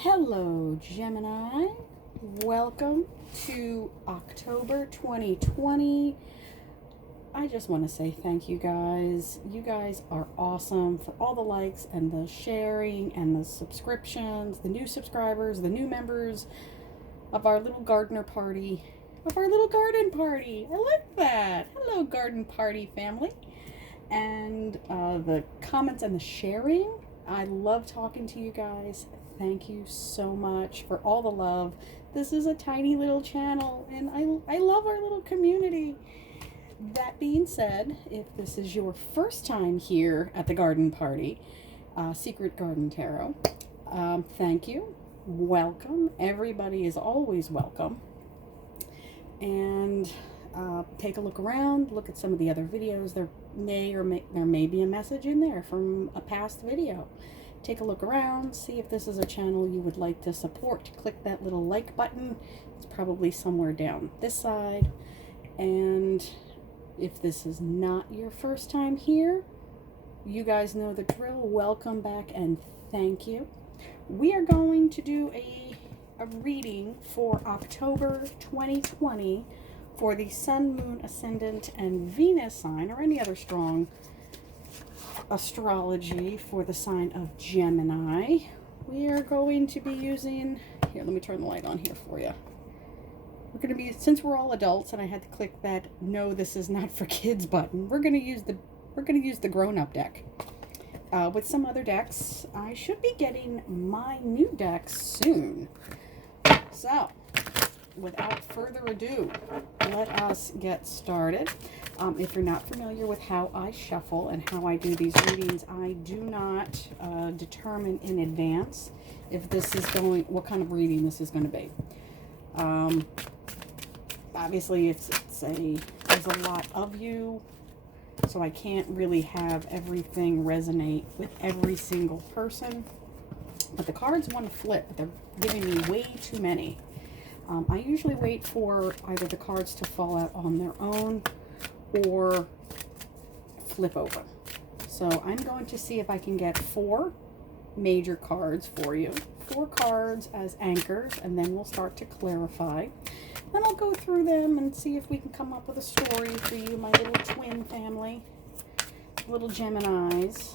Hello, Gemini. Welcome to October 2020. I just want to say thank you guys. You guys are awesome for all the likes and the sharing and the subscriptions, the new subscribers, the new members of our little garden party. I like that. Hello, garden party family. And the comments and the sharing. I love talking to you guys. Thank you so much for all the love. This is a tiny little channel, and I love our little community. That being said, if this is your first time here at the garden party, Secret Garden Tarot, thank you. Welcome. Everybody is always welcome. And take a look around, look at some of the other videos. There may be a message in there from a past video. Take a look around, see if this is a channel you would like to support. Click that little like button. It's probably somewhere down this side. And if this is not your first time here, you guys know the drill. Welcome back and thank you. We are going to do a reading for October 2020 for the Sun, Moon, Ascendant, and Venus sign, or any other strong astrology for the sign of Gemini. We are going to be using, here, let me turn the light on here for you. We're going to be, since we're all adults and I had to click that no, this is not for kids button, we're going to use the grown-up deck. With some other decks, I should be getting my new deck soon. So, without further ado, let us get started. If you're not familiar with how I shuffle and how I do these readings, I do not determine in advance if this is going, what kind of reading this is going to be. Obviously, there's a lot of you, so I can't really have everything resonate with every single person. But the cards want to flip, but they're giving me way too many. I usually wait for either the cards to fall out on their own or flip over. So I'm going to see if I can get 4 major cards for you. 4 cards as anchors, and then we'll start to clarify. Then I'll go through them and see if we can come up with a story for you, my little twin family, little Geminis.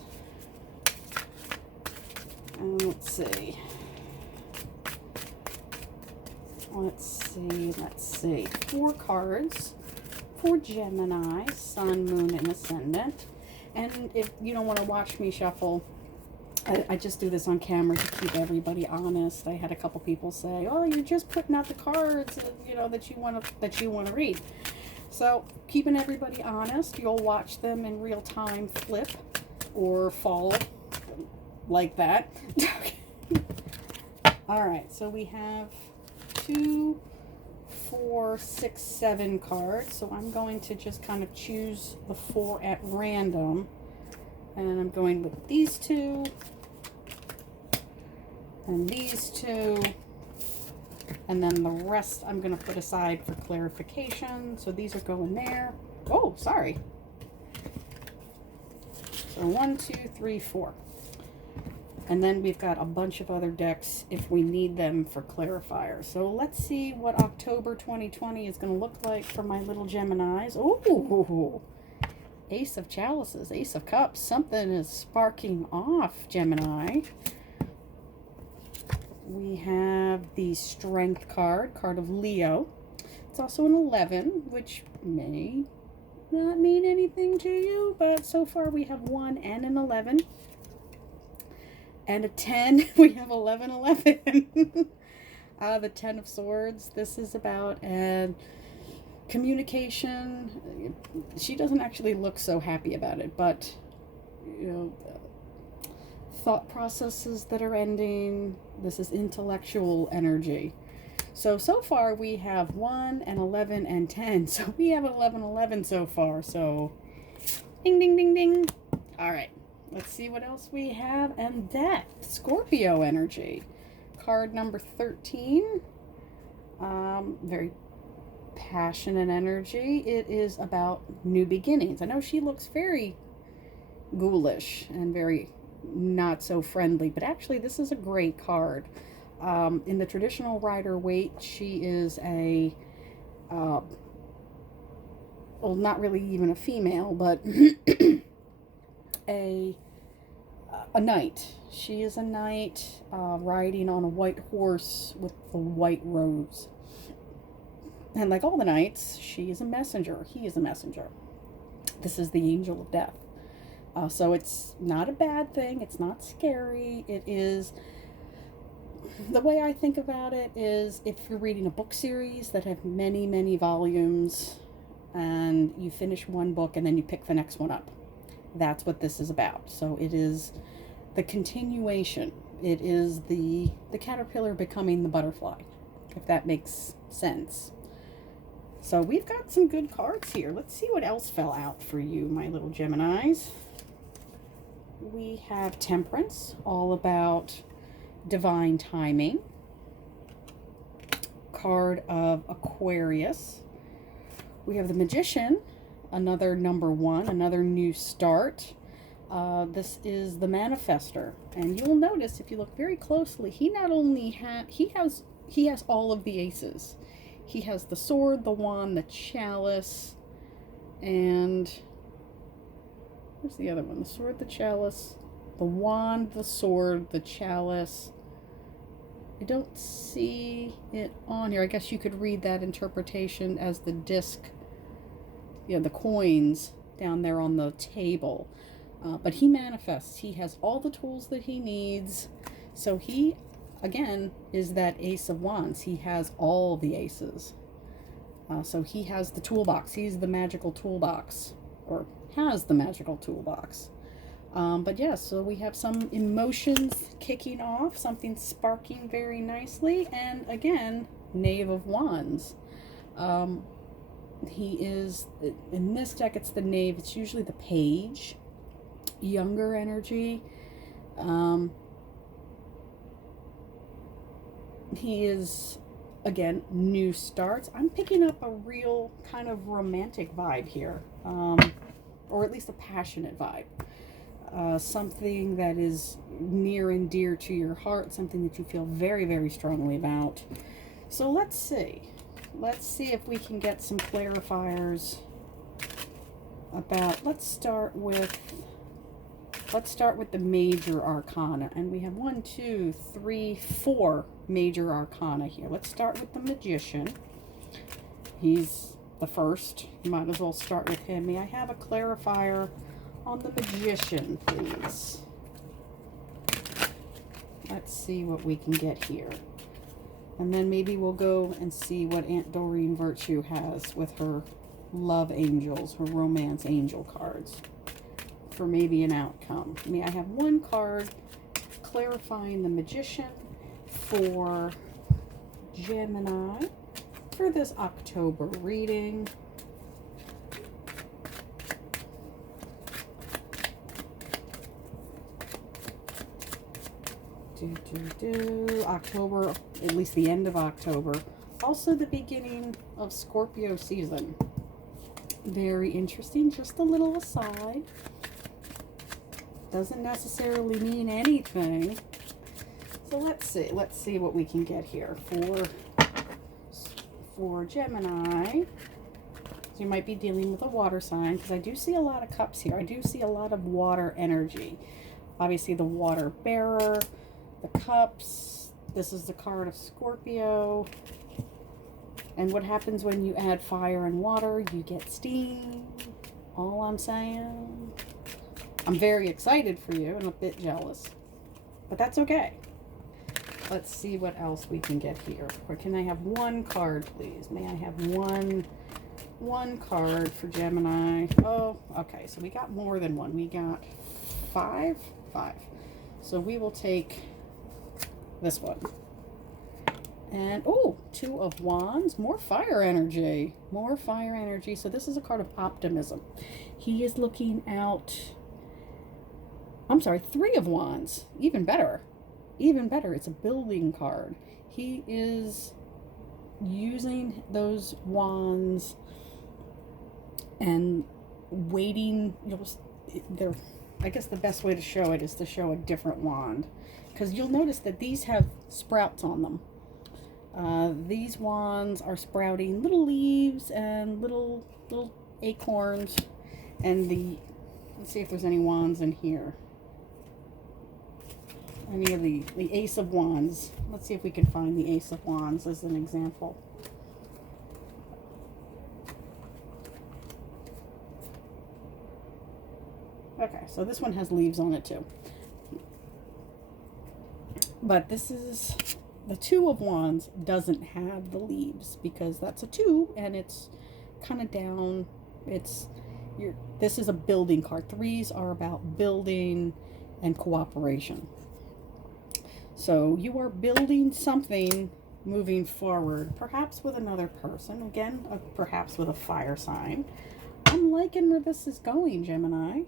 And let's see. Let's see. 4 cards for Gemini, Sun, Moon, and Ascendant. And if you don't want to watch me shuffle, I just do this on camera to keep everybody honest. I had a couple people say, "Oh, you're just putting out the cards, that you want to read." So, keeping everybody honest, you'll watch them in real time flip or fall like that. All right, so we have 2, 4, 6, 7 cards. So I'm going to just kind of choose the 4 at random. And I'm going with these 2. And these 2. And then the rest I'm going to put aside for clarification. So these are going there. Oh, sorry. So 1, 2, 3, 4. And then we've got a bunch of other decks if we need them for clarifiers. So let's see what October 2020 is going to look like for my little Geminis. Ooh, Ace of Chalices, Ace of Cups. Something is sparking off, Gemini. We have the Strength card of Leo. It's also an 11, which may not mean anything to you, but so far we have 1 and an 11. And a 10, we have 11, 11. The 10 of Swords, this is about communication. She doesn't actually look so happy about it, but, thought processes that are ending. This is intellectual energy. So far we have 1 and 11 and 10. So we have 11, 11 so far. So, ding, ding, ding, ding. All right. Let's see what else we have. And Death, Scorpio energy. Card number 13. Very passionate energy. It is about new beginnings. I know she looks very ghoulish and very not so friendly, but actually this is a great card. In the traditional Rider-Waite, she is a, well, not really even a female, but a knight. She is a knight riding on a white horse with a white rose. And like all the knights, she is a messenger. He is a messenger. This is the angel of death. So it's not a bad thing. It's not scary. It is, the way I think about it is, if you're reading a book series that have many, many volumes, and you finish one book and then you pick the next one up. That's what this is about. So it is the continuation. It is the caterpillar becoming the butterfly, if that makes sense. So we've got some good cards here. Let's see what else fell out for you, my little Geminis. We have Temperance, all about divine timing. Card of Aquarius. We have the Magician, another number 1, another new start. This is the Manifester, and you'll notice if you look very closely, he not only he has all of the aces. He has the sword, the wand, the chalice, and where's the other one? The sword, the chalice, the wand, the sword, the chalice. I don't see it on here. I guess you could read that interpretation as the disc, the coins down there on the table. But he manifests. He has all the tools that he needs. So he, again, is that Ace of Wands. He has all the aces. So he has the toolbox. He's the magical toolbox, or has the magical toolbox. But yes, so we have some emotions kicking off, something sparking very nicely, and again, Knave of Wands. He is, in this deck, it's the Knave. It's usually the Page, younger energy. He is, again, new starts. I'm picking up a real kind of romantic vibe here, or at least a passionate vibe. Something that is near and dear to your heart, something that you feel very, very strongly about. So let's see. Let's see if we can get some clarifiers about, let's start with the major arcana. And we have 1, 2, 3, 4 major arcana here. Let's start with the Magician. He's the first. You might as well start with him. May I have a clarifier on the Magician, please? Let's see what we can get here. And then maybe we'll go and see what Aunt Doreen Virtue has with her love angels, her romance angel cards, for maybe an outcome. May I have one card clarifying the Magician for Gemini for this October reading? October, at least the end of October. Also the beginning of Scorpio season. Very interesting. Just a little aside. Doesn't necessarily mean anything. So let's see what we can get here for Gemini. So you might be dealing with a water sign, because I do see a lot of cups here. I do see a lot of water energy. Obviously the water bearer, the cups. This is the card of Scorpio. And what happens when you add fire and water? You get steam. All I'm saying. I'm very excited for you and a bit jealous. But that's okay. Let's see what else we can get here. Or can I have one card, please? May I have one card for Gemini? Oh, okay. So we got more than one. We got five. So we will take this one. And, oh, 2 of Wands. More fire energy. More fire energy. So this is a card of optimism. He is looking out. I'm sorry, 3 of Wands. Even better. Even better. It's a building card. He is using those wands and waiting. I guess the best way to show it is to show a different wand. because you'll notice that these have sprouts on them. These wands are sprouting little leaves and little acorns. And let's see if there's any wands in here. Any of the Ace of Wands. Let's see if we can find the Ace of Wands as an example. Okay, so this one has leaves on it too. But this is the Two of Wands doesn't have the leaves because that's a 2 and it's kind of down. This is a building card. 3s are about building and cooperation. So you are building something moving forward, perhaps with another person. Again, perhaps with a fire sign. I'm liking where this is going, Gemini.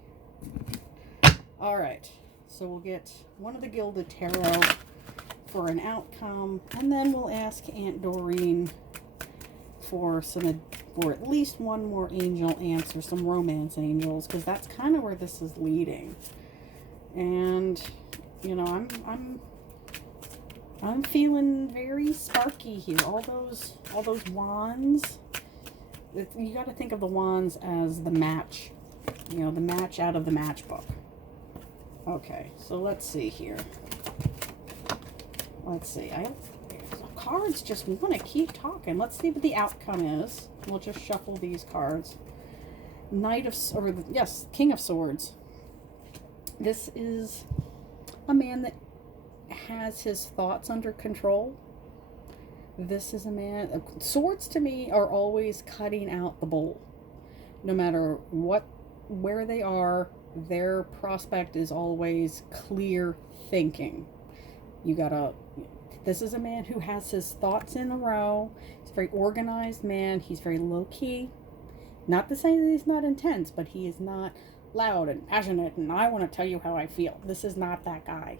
All right, so we'll get one of the Gilded Tarot for an outcome, and then we'll ask Aunt Doreen for at least one more angel answer, some romance angels, because that's kind of where this is leading. And you know, I'm feeling very sparky here. All those wands. You got to think of the wands as the match. You know, the match out of the matchbook. Okay, so let's see here. Let's see. Cards just want to keep talking. Let's see what the outcome is. We'll just shuffle these cards. King of Swords. This is a man that has his thoughts under control. This is a man. Swords to me are always cutting out the bull. No matter where they are, their prospect is always clear thinking. This is a man who has his thoughts in a row. He's a very organized man. He's very low-key. Not to say that he's not intense, but he is not loud and passionate and I want to tell you how I feel. This is not that guy.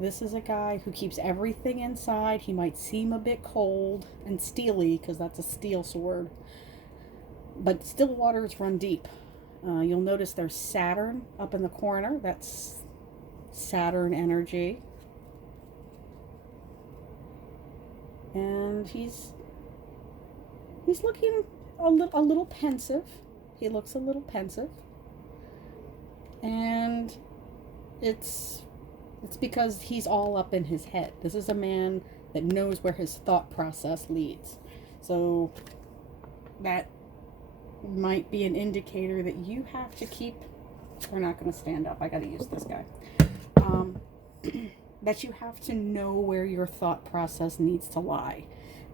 This is a guy who keeps everything inside. He might seem a bit cold and steely because that's a steel sword. But still waters run deep. You'll notice there's Saturn up in the corner. That's Saturn energy. And he's looking a little pensive. He looks a little pensive. And it's because he's all up in his head. This is a man that knows where his thought process leads. So that might be an indicator that you have to keep... We're not going to stand up. I got to use this guy. That you have to know where your thought process needs to lie.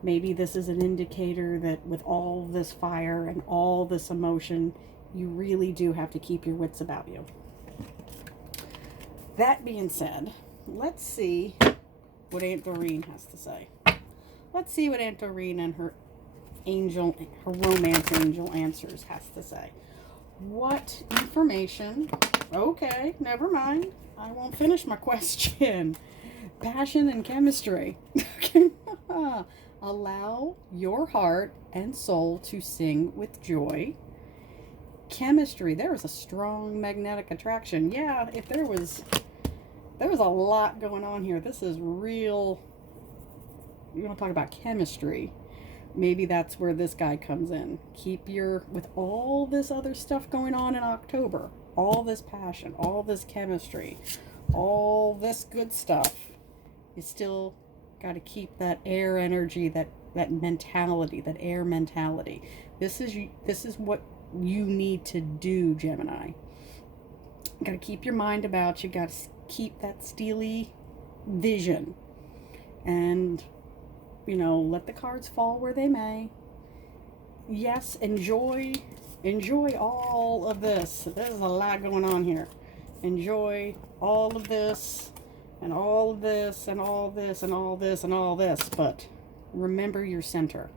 Maybe this is an indicator that with all this fire and all this emotion, you really do have to keep your wits about you. That being said, let's see what Aunt Doreen has to say. Let's see what Aunt Doreen and her romance angel answers has to say. What information? Okay, never mind. I won't finish my question. Passion and chemistry. Allow your heart and soul to sing with joy. Chemistry. There is a strong magnetic attraction. Yeah, if there was a lot going on here. This is real. You want to talk about chemistry? Maybe that's where this guy comes in. With all this other stuff going on in October, all this passion, all this chemistry, all this good stuff, you still got to keep that air energy, that mentality, that air mentality. This is what you need to do, Gemini. You got to keep your mind about you. Got to keep that steely vision, and let the cards fall where they may. Yes, enjoy all of this. There's a lot going on here. Enjoy all of this, and all of this, and all this, and all this, and all this. But remember your center.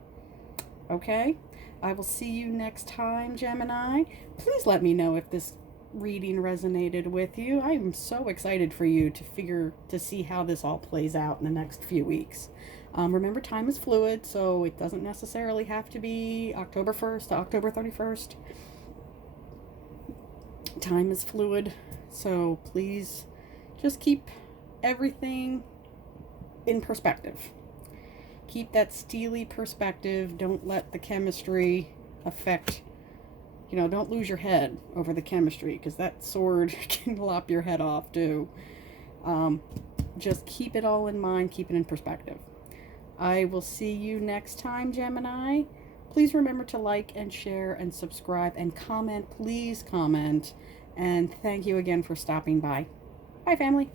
Okay? I will see you next time, Gemini. Please let me know if this reading resonated with you. I am so excited for you to see how this all plays out in the next few weeks. Remember, time is fluid, so it doesn't necessarily have to be October 1st to October 31st. Time is fluid, so please just keep everything in perspective. Keep that steely perspective. Don't let the chemistry affect, don't lose your head over the chemistry, because that sword can lop your head off too. Just keep it all in mind, keep it in perspective. I will see you next time, Gemini. Please remember to like and share and subscribe and comment. Please comment. And thank you again for stopping by. Bye, family.